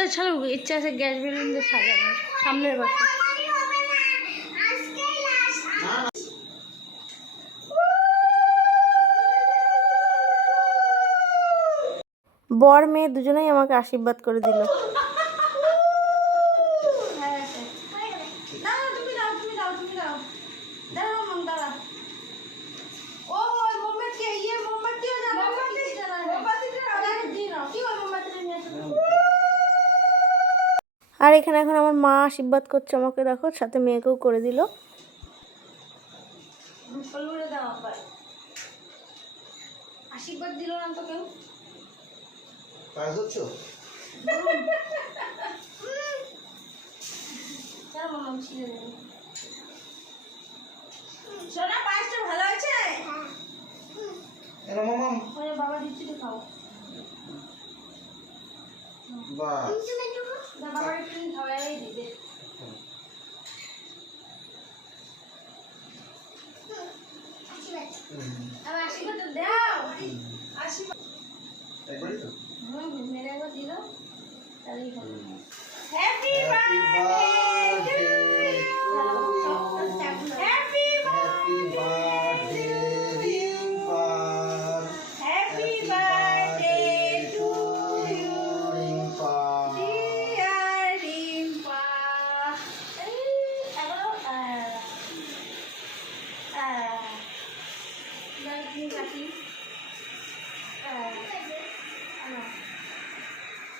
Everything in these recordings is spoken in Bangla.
তো ছাড়ো ইচ্ছা আছে গ্যাস বেলুন দিয়ে সাজানো। সামনের বছর। বর মেয়ে দুজনেই আমাকে আশীর্বাদ করে দিল। আর এখানে এখন আমার মা আশীর্বাদ করছে আমাকে দেখো সাথে মেয়েকেও করে দিল। আশীর্বাদ দিল না তো কেউ? কাজ হচ্ছে? চলো মামা ছিঁড়ে দেবো। সোনা পায়েসটা ভালো আছে এরা মামা। বাবা দিচ্ছি তো খাও। বাহ। একবারই তো? হুম মেরে দিল। তাহলেই হবে।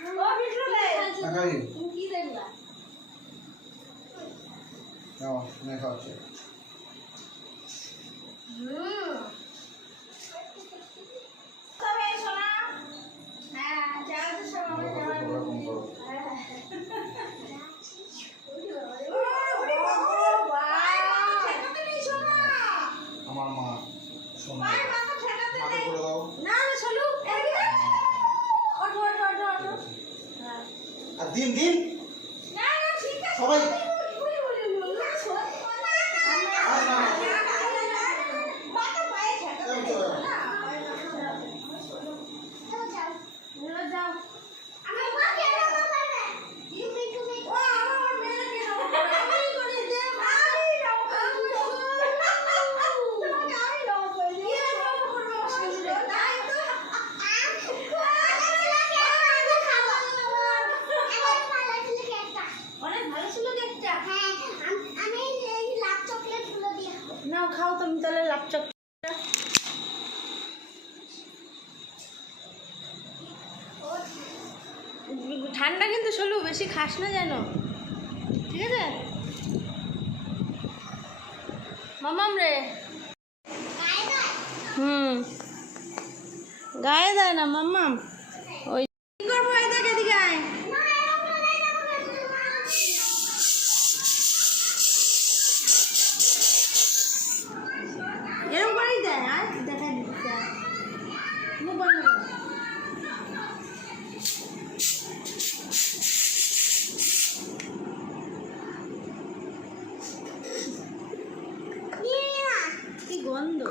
我没事嘞。还可以。兄。那套去。嗯。দিন দিন। সবাই তাহলে লাপচপ ঠান্ডা কিন্তু চলু বেশি খাস না যেন। ঠিক আছে? মামাম রে। হুম। গায়ে দেয় না মাম্মাম গন্ধ?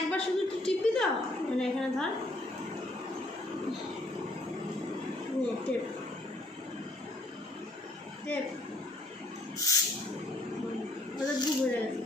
একবার শুধু একটু টিপি দাও। মানে এখানে ধর। নে, টেপ। টেপ। ওদের বুক হয়ে গেছে।